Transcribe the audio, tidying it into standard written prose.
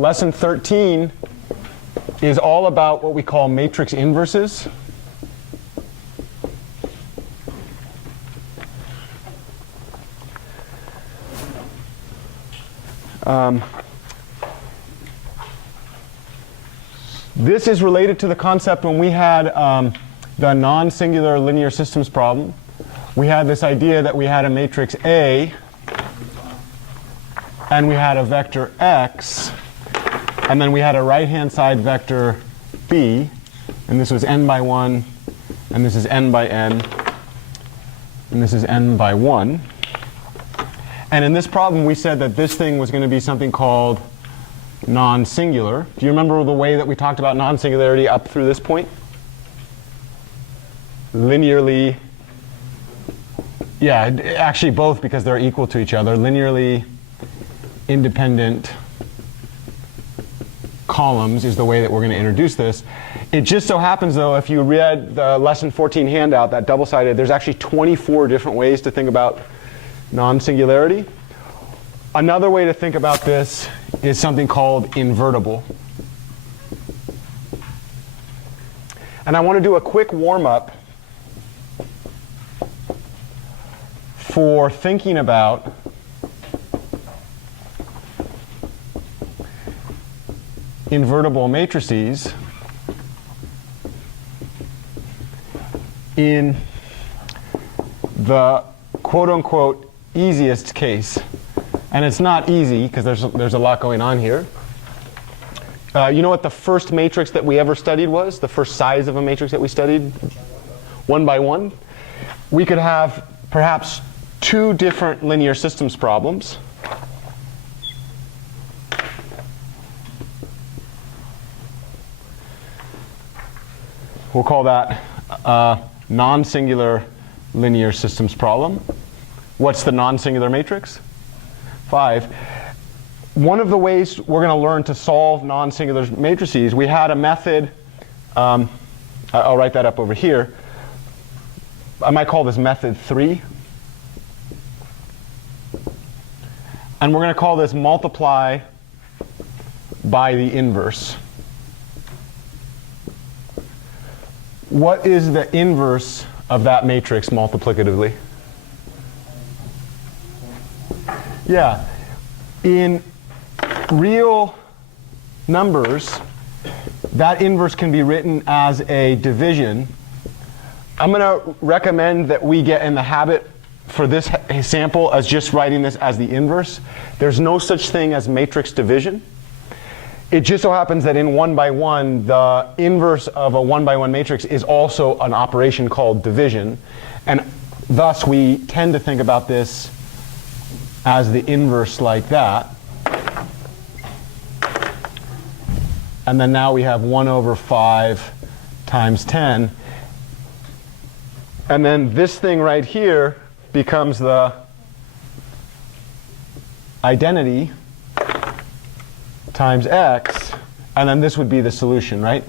lesson 13 is all about what we call matrix inverses. This is related to the concept when we had the non-singular linear systems problem. We had this idea that we had a matrix A, and we had a vector x, and then we had a right-hand side vector b, and this was n by 1, and this is n by n, and this is n by 1. And in this problem, we said that this thing was going to be something called non-singular. Do you remember the way that we talked about non-singularity up through this point? Linearly, yeah, actually both, because they're equal to each other. Linearly independent columns is the way that we're going to introduce this. It just so happens, though, if you read the lesson 14 handout, that double-sided, there's actually 24 different ways to think about non-singularity. Another way to think about this is something called invertible. And I want to do a quick warm-up for thinking about invertible matrices in the quote-unquote easiest case. And it's not easy, because there's a lot going on here. You know what the first matrix that we ever studied was? The first size of a matrix that we studied? 1 by 1. We could have perhaps 2 different linear systems problems. We'll call that a non-singular linear systems problem. What's the non-singular matrix? 5. One of the ways we're going to learn to solve non-singular matrices, we had a method, I'll write that up over here. I might call this method 3. And we're going to call this multiply by the inverse. What is the inverse of that matrix multiplicatively? Yeah, in real numbers, that inverse can be written as a division. I'm going to recommend that we get in the habit for this sample as just writing this as the inverse. There's no such thing as matrix division. It just so happens that in 1 by 1, the inverse of a 1 by 1 matrix is also an operation called division. And thus, we tend to think about this as the inverse like that. And then now we have 1 over 5 times 10. And then this thing right here becomes the identity times x. And then this would be the solution, right?